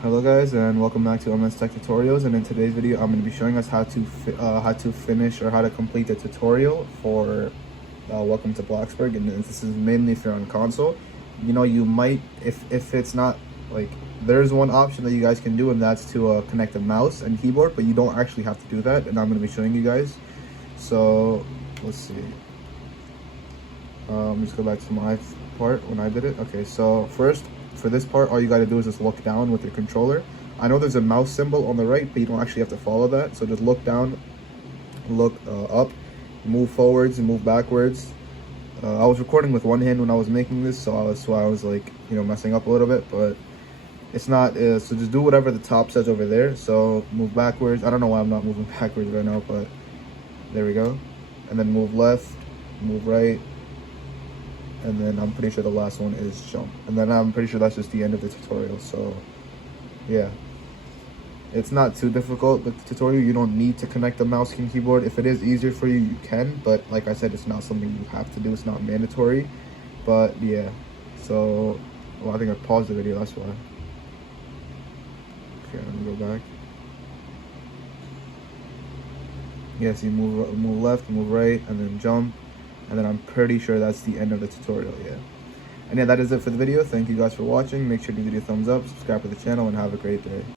Hello guys, and welcome back to MS Tech Tutorials. And in today's video I'm going to be showing us how to finish or how to complete the tutorial for Welcome to Bloxburg. And this is mainly if you're on console. You know, you might, if it's not, like, there's one option that you guys can do, and that's to connect a mouse and keyboard, but you don't actually have to do that, and I'm going to be showing you guys. So let's see, just go back to my part when I did it. Okay, so first, for this part, all you got to do is just look down with your controller. I know there's a mouse symbol on the right, but you don't actually have to follow that. So just look down, look up, move forwards and move backwards. I was recording with one hand when I was making this, so that's why I was, like, you know, messing up a little bit, but it's not, so just do whatever the top says over there. So move backwards. I don't know why I'm not moving backwards right now, but there we go. And then move left, move right, and then I'm pretty sure the last one is jump, and then I'm pretty sure that's just the end of the tutorial. So yeah, it's not too difficult, the tutorial. You don't need to connect the mouse and keyboard. If it is easier for you, you can, but like I said, it's not something you have to do. It's not mandatory. But yeah, so, well, I think I paused the video, that's why. Okay, let me go back. Yes, you move left, move right, and then jump. And then I'm pretty sure that's the end of the tutorial, yeah. And yeah, that is it for the video. Thank you guys for watching. Make sure to give it a thumbs up, subscribe to the channel, and have a great day.